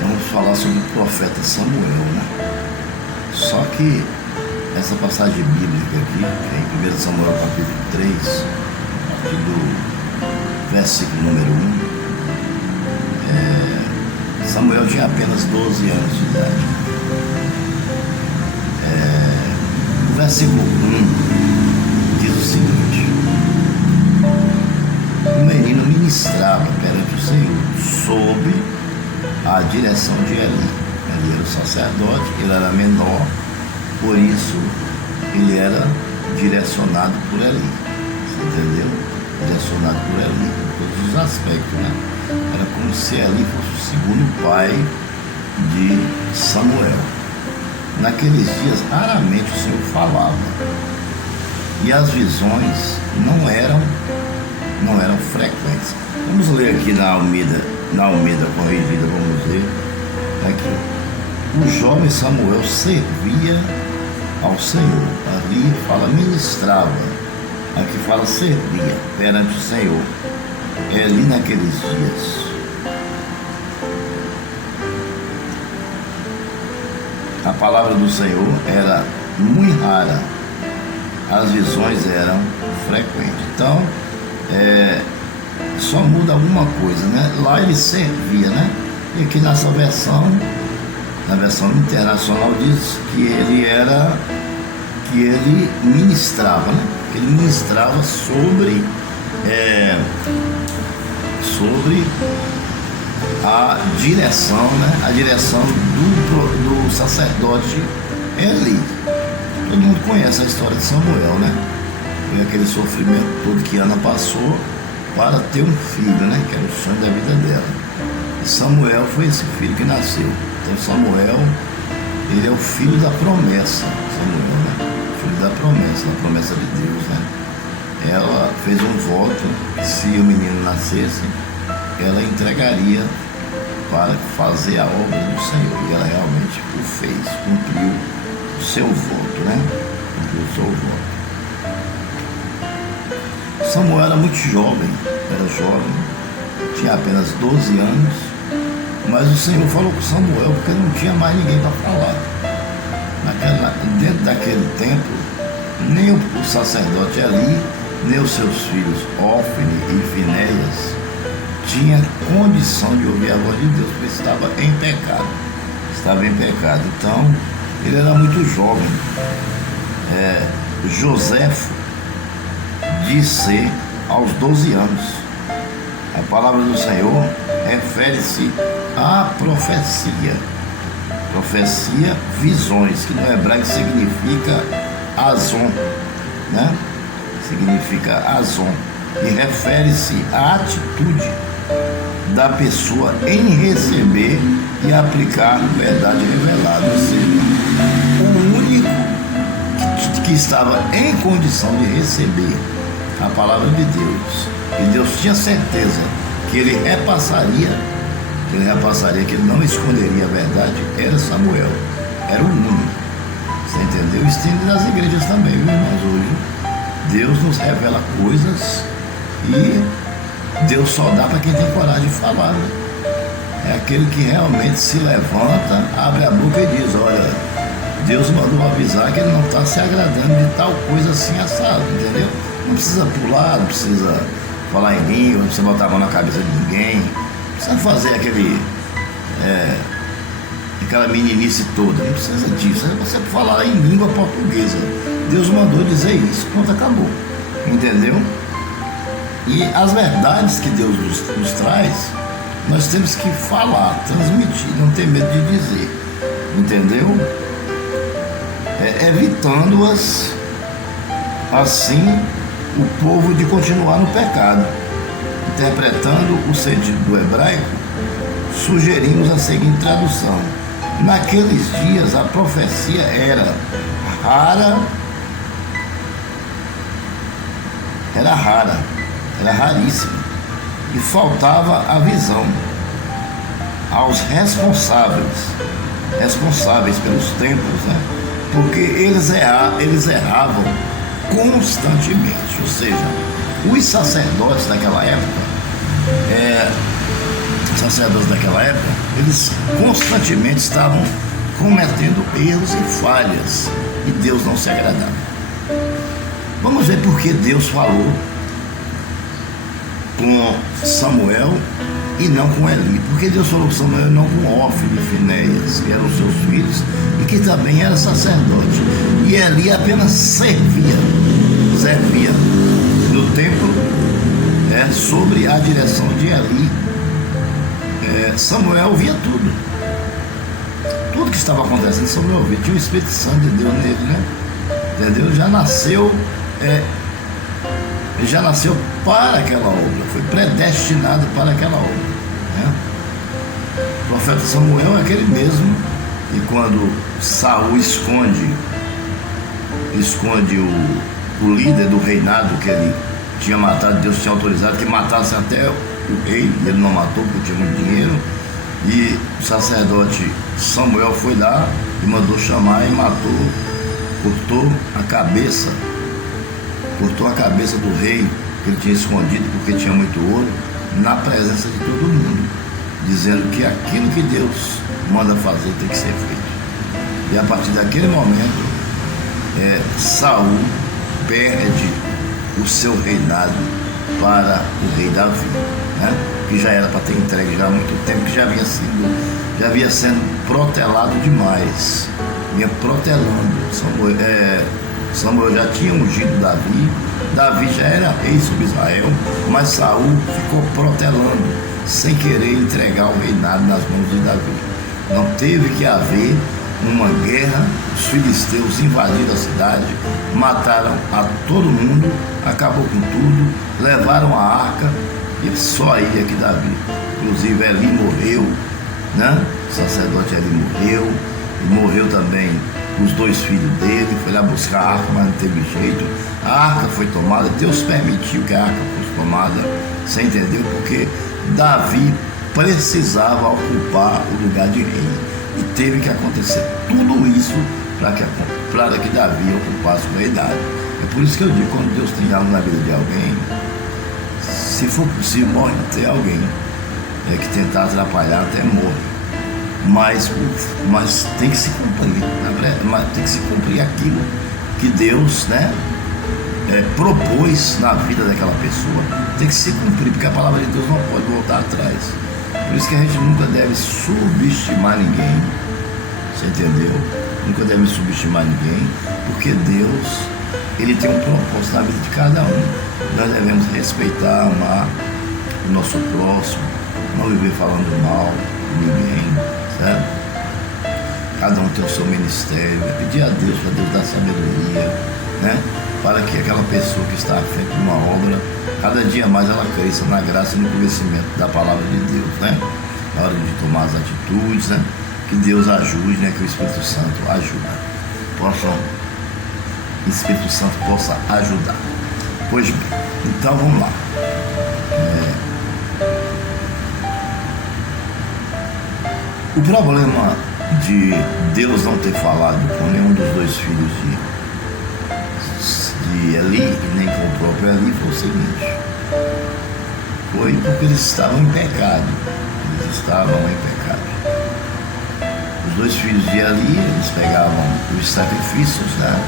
Vamos falar sobre o profeta Samuel, né? Só que essa passagem bíblica aqui, que é em 1 Samuel capítulo 3, a partir do versículo número 1, Samuel tinha apenas 12 anos de idade. O versículo 1 diz o seguinte: o menino ministrava perante o Senhor sob a direção de Eli. Ele era o sacerdote, ele era menor, por isso ele era direcionado por Eli. Você entendeu? Direcionado por Eli, em todos os aspectos, né? Era como se Eli fosse o segundo pai de Samuel. Naqueles dias, raramente o Senhor falava. E as visões não eram frequentes. Vamos ler aqui na Almeida corrigida, vamos ver. Aqui. O jovem Samuel servia ao Senhor. Ali fala ministrava. Aqui fala servia perante o Senhor. É ali naqueles dias. A palavra do Senhor era muito rara. As visões eram frequentes. Então, só muda alguma coisa, né? Lá ele servia, né? E aqui nessa versão, na versão internacional, diz que ele ministrava, né? Ele ministrava sobre a direção, né? A direção do sacerdote Eli. Todo mundo conhece a história de Samuel, né? Foi aquele sofrimento todo que Ana passou para ter um filho, né? Que era o sonho da vida dela. E Samuel foi esse filho que nasceu. Então Samuel, ele é o filho da promessa. Samuel, né? Filho da promessa de Deus, né? Ela fez um voto que se o menino nascesse, ela entregaria para fazer a obra do Senhor. E ela realmente o fez, cumpriu o seu voto, né? Cumpriu o seu voto. Samuel era muito jovem, tinha apenas 12 anos, mas o Senhor falou com Samuel porque não tinha mais ninguém para falar. Dentro daquele tempo, nem o sacerdote Eli, nem os seus filhos Ofni e Finéias tinha condição de ouvir a voz de Deus, porque estava em pecado. Então, ele era muito jovem. Joséfo disse aos 12 anos. A palavra do Senhor refere-se à profecia. Profecia, visões, que no hebraico significa azon, né? Significa azon. E refere-se à atitude da pessoa em receber e aplicar a verdade revelada. Ou seja, o único que estava em condição de receber a palavra de Deus, e Deus tinha certeza que ele repassaria, que ele não esconderia a verdade, era Samuel, era o único. Você entendeu? Isso tem nas igrejas também, viu, irmãos? Hoje Deus nos revela coisas e Deus só dá para quem tem coragem de falar, né? É aquele que realmente se levanta, abre a boca e diz: olha, Deus mandou avisar que ele não está se agradando de tal coisa assim assado, entendeu? Não precisa pular, não precisa falar em língua, não precisa botar a mão na cabeça de ninguém, não precisa fazer aquela meninice toda, não precisa disso. É você falar em língua portuguesa. Deus mandou dizer isso, pronto, acabou, entendeu? E as verdades que Deus nos traz, nós temos que falar, transmitir, não ter medo de dizer, entendeu? Evitando-as, assim, o povo de continuar no pecado. Interpretando o sentido do hebraico, sugerimos a seguinte tradução: naqueles dias a profecia era raríssima, e faltava a visão aos responsáveis pelos templos, né? Porque eles erravam constantemente. Ou seja, os sacerdotes daquela época sacerdotes daquela época, eles constantemente estavam cometendo erros e falhas, e Deus não se agradava. Vamos ver por que Deus falou com Samuel e não com Eli. Porque Deus falou com Samuel e não com Ofni e Finéias, que eram seus filhos e que também era sacerdote. E Eli apenas servia no templo, sobre a direção de Eli. Samuel via tudo que estava acontecendo. Samuel via, tinha o Espírito Santo de Deus nele, né? Entendeu? Já nasceu para aquela obra, foi predestinado para aquela obra, né? O profeta Samuel é aquele mesmo, e quando Saul esconde o líder do reinado que ele tinha matado, Deus tinha autorizado que matasse até o rei, ele não matou porque tinha muito dinheiro, e o sacerdote Samuel foi lá e mandou chamar e matou, cortou a cabeça do rei que ele tinha escondido porque tinha muito ouro, na presença de todo mundo, dizendo que aquilo que Deus manda fazer tem que ser feito. E a partir daquele momento, Saul perde o seu reinado para o rei Davi, né? Que já era para ter entregue já há muito tempo, que já havia sendo protelado demais, vinha protelando. Samuel já tinha ungido Davi já era rei sobre Israel, mas Saul ficou protelando, sem querer entregar o reinado nas mãos de Davi. Não teve que haver uma guerra, os filisteus invadiram a cidade, mataram a todo mundo, acabou com tudo, levaram a arca, e só aí é que Davi, inclusive Eli morreu, né? O sacerdote Eli morreu, e morreu também os 2 filhos dele, foi lá buscar a arca, mas não teve jeito. A arca foi tomada, Deus permitiu que a arca fosse tomada, você entendeu? Porque Davi precisava ocupar o lugar de rei, e teve que acontecer tudo isso para que Davi ocupasse o reinado. É por isso que eu digo, quando Deus tem algo na vida de alguém, se for possível, morre até alguém que tentar atrapalhar, até morre. Mas tem que se cumprir, tem que se cumprir aquilo que Deus, né, propôs na vida daquela pessoa. Tem que se cumprir, porque a palavra de Deus não pode voltar atrás. Por isso que a gente nunca deve subestimar ninguém, você entendeu? Nunca deve subestimar ninguém, porque Deus, Ele tem um propósito na vida de cada um. Nós devemos respeitar, amar o nosso próximo, não viver falando mal de ninguém, certo? Cada um tem o seu ministério, pedir a Deus, para Deus dar sabedoria, né? Para que aquela pessoa que está à frente de uma obra, cada dia mais ela cresça na graça e no conhecimento da palavra de Deus, né? Na hora de tomar as atitudes, né? Que Deus ajude, né? Que o Espírito Santo ajude. O Espírito Santo possa ajudar. Pois bem, então vamos lá. O problema de Deus não ter falado com nenhum dos 2 filhos de Eli, e nem com o próprio Eli, foi o seguinte: foi porque eles estavam em pecado. Os 2 filhos de Eli, eles pegavam os sacrifícios, né,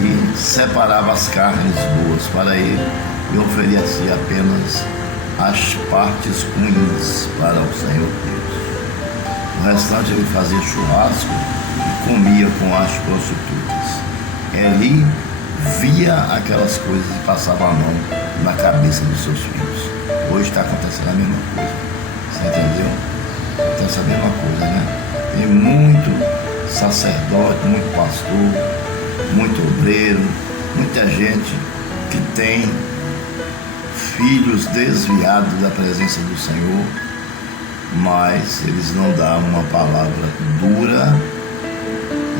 e separavam as carnes boas para ele e oferecia apenas as partes ruins para o Senhor Deus. O restante ele fazia churrasco e comia com as prostitutas. Eli via aquelas coisas e passava a mão na cabeça dos seus filhos. Hoje está acontecendo a mesma coisa. Você entendeu? Acontece a mesma coisa, né? Tem muito sacerdote, muito pastor, muito obreiro, muita gente que tem filhos desviados da presença do Senhor, mas eles não dão uma palavra dura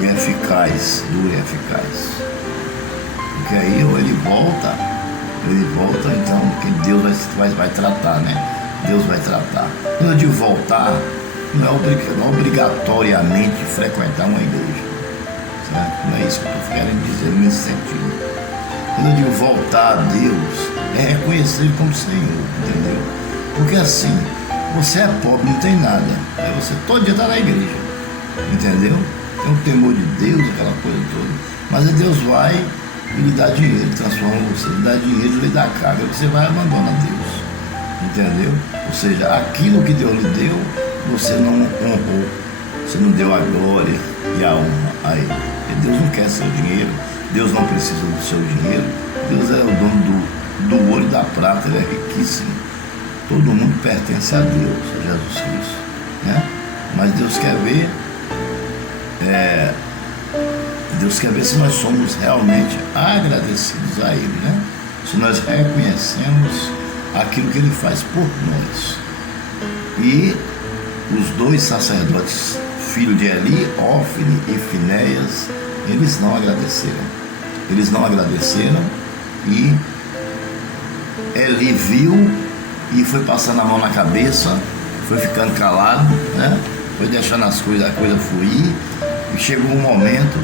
e eficaz, porque aí ou ele volta então, porque Deus vai tratar, né? Deus vai tratar. Quando eu digo voltar, não é obrigatoriamente frequentar uma igreja, certo? Não é isso que eu estou querendo dizer nesse sentido. Quando eu digo voltar a Deus, é reconhecer Ele como Senhor, entendeu? Porque assim, você é pobre, não tem nada. Aí você todo dia está na igreja, entendeu? Tem um temor de Deus, aquela coisa toda. Mas aí Deus vai e lhe dá dinheiro, transforma você, lhe dá dinheiro, lhe dá carga, você vai e abandona Deus, entendeu? Ou seja, aquilo que Deus lhe deu, você não honrou, você não deu a glória e a honra a Ele. Porque Deus não quer seu dinheiro, Deus não precisa do seu dinheiro, Deus é o dono do ouro e da prata, Ele é riquíssimo. Todo mundo pertence a Deus, a Jesus Cristo, né? Mas Deus quer ver, Deus quer ver se nós somos realmente agradecidos a Ele, né? Se nós reconhecemos aquilo que Ele faz por nós. E os dois sacerdotes, filho de Eli, Ófine e Finéias, eles não agradeceram. Eles não agradeceram e Eli viu e foi passando a mão na cabeça, foi ficando calado, né? Foi deixando a coisa fluir e chegou um momento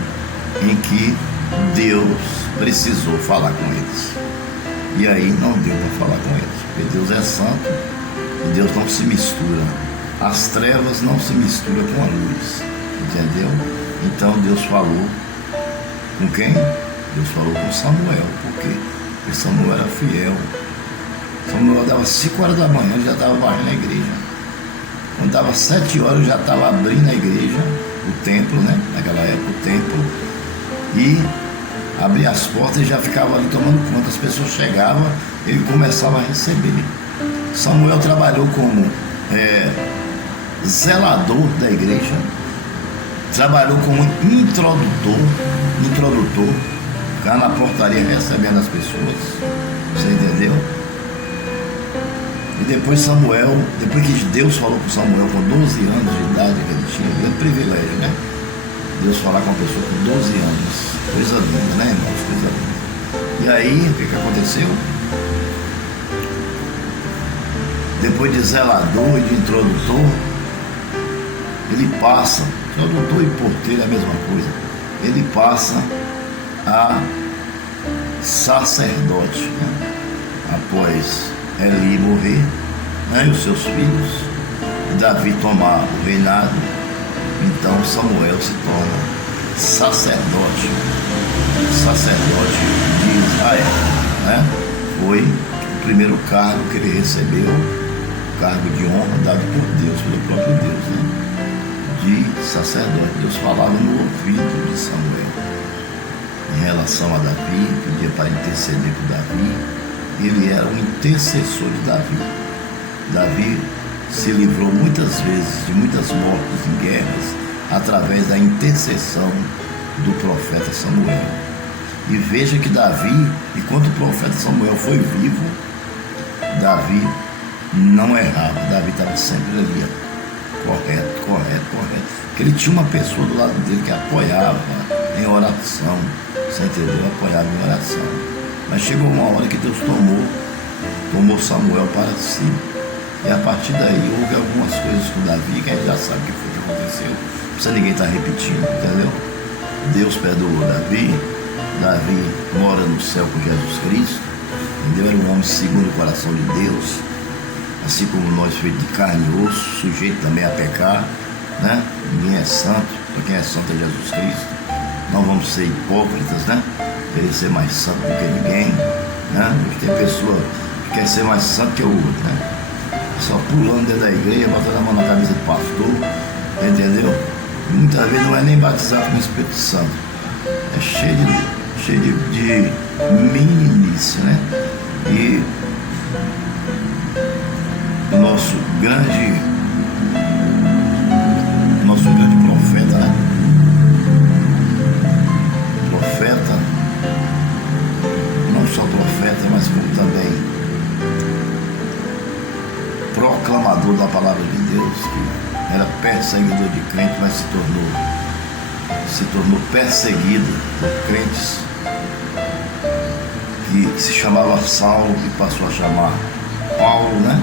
em que Deus precisou falar com eles. E aí não deu para falar com eles, porque Deus é santo e Deus não se mistura. As trevas não se misturam com a luz, entendeu? Então Deus falou com quem? Deus falou com Samuel. Por quê? Porque Samuel era fiel. Samuel dava 5 horas da manhã, já estava varrendo a igreja. Quando dava 7 horas, já estava abrindo a igreja, o templo, né? Naquela época, o templo. E abria as portas e já ficava ali tomando conta. As pessoas chegavam, ele começava a receber. Samuel trabalhou como zelador da igreja, trabalhou como introdutor, ficava na portaria recebendo as pessoas, você entendeu? E depois depois que Deus falou com Samuel com 12 anos de idade, que ele tinha, grande privilégio, né? Deus falar com uma pessoa com 12 anos, coisa linda, né, irmãos? Coisa linda. E aí, o que aconteceu? Depois de zelador e de introdutor, ele passa, introdutor e porteiro é a mesma coisa, ele passa a sacerdote, né? Após Eli morrer, né, e os seus filhos, Davi tomar o reinado, então Samuel se torna sacerdote de Israel, né? Foi o primeiro cargo que ele recebeu, cargo de honra dado por Deus, pelo próprio Deus, né? De sacerdote. Deus falava no ouvido de Samuel em relação a Davi, pedia para interceder por Davi. Ele era um intercessor de Davi. Davi se livrou muitas vezes de muitas mortes em guerras através da intercessão do profeta Samuel. E veja que Davi, enquanto o profeta Samuel foi vivo, Davi não errava. Davi estava sempre ali, correto. Porque ele tinha uma pessoa do lado dele que apoiava em oração. Você entendeu? Apoiava em oração. Mas chegou uma hora que Deus tomou Samuel para si. E a partir daí houve algumas coisas com Davi, que a gente já sabe o que foi que aconteceu. Não precisa ninguém estar repetindo, entendeu? Deus perdoou Davi. Davi mora no céu com Jesus Cristo, entendeu? Era um homem segundo o coração de Deus, assim como nós, feitos de carne e osso, sujeito também a pecar, né? Ninguém é santo, só quem é santo é Jesus Cristo. Não vamos ser hipócritas, né? Querer ser mais santo do que ninguém, né? Porque tem pessoa que quer ser mais santo que o outro, né? Só pulando dentro da igreja, botando a mão na cabeça do pastor, entendeu? E muitas vezes não é nem batizado com o Espírito Santo, é cheio de meninice, né? E o nosso grande profeta, né? Profeta, não só profeta, mas como também proclamador da palavra de Deus, que era perseguidor de crentes, mas se tornou perseguido por crentes, que se chamava Saulo e passou a chamar Paulo, né?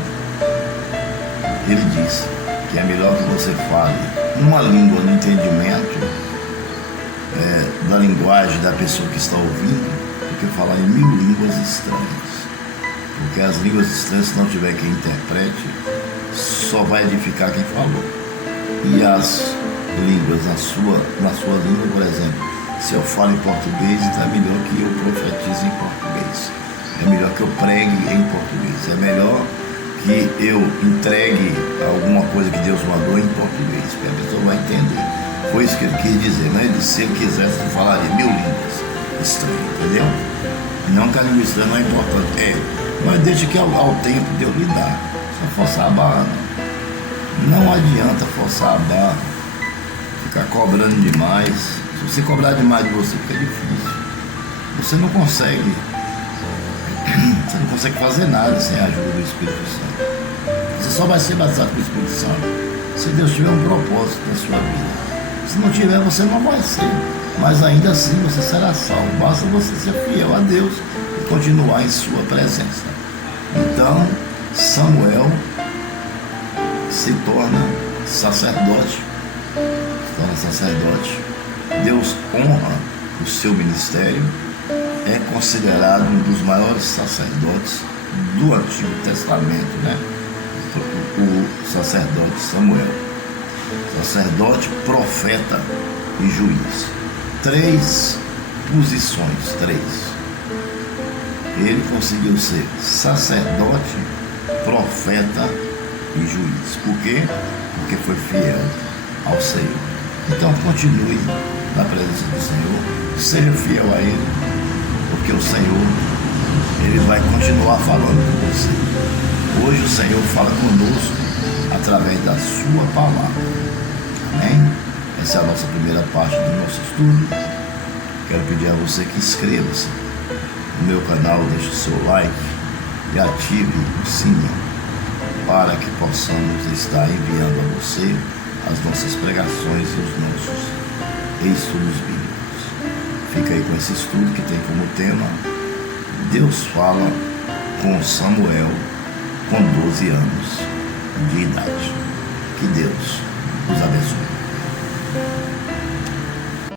Ele disse que é melhor que você fale uma língua no entendimento da linguagem da pessoa que está ouvindo, do que falar em 1000 línguas estranhas. Porque as línguas estranhas, se não tiver quem interprete, só vai edificar quem falou. E as línguas, na sua língua, por exemplo, se eu falo em português, então é melhor que eu profetize em português. É melhor que eu pregue em português. É melhor que eu entregue alguma coisa que Deus mandou em português, porque a pessoa vai entender. Foi isso que ele quis dizer, né? Ele, se ele quisesse, ele falaria 1000 línguas estranhas, entendeu? Não que a língua estranha não é importante. Mas deixa que ao tempo Deus lhe dá. Só forçar a barra, não adianta forçar a barra, ficar cobrando demais. Se você cobrar demais de você, fica difícil. Você não consegue fazer nada sem a ajuda do Espírito Santo. Você só vai ser batizado com o Espírito Santo se Deus tiver um propósito na sua vida. Se não tiver, você não vai ser. Mas ainda assim você será salvo. Basta você ser fiel a Deus e continuar em sua presença. Então, Samuel se torna sacerdote. Deus honra o seu ministério. É considerado um dos maiores sacerdotes do Antigo Testamento, né? O sacerdote Samuel. Sacerdote, profeta e juiz. 3 posições. Ele conseguiu ser sacerdote, profeta e juiz. Por quê? Porque foi fiel ao Senhor. Então continue na presença do Senhor, seja fiel a Ele, porque o Senhor, Ele vai continuar falando com você. Hoje o Senhor fala conosco através da sua palavra. Amém? Essa é a nossa primeira parte do nosso estudo. Quero pedir a você que inscreva-se no meu canal, deixe o seu like e ative o sininho para que possamos estar enviando a você as nossas pregações e os nossos estudos bíblicos. Fica aí com esse estudo que tem como tema Deus fala com Samuel com 12 anos de idade. Que Deus nos abençoe.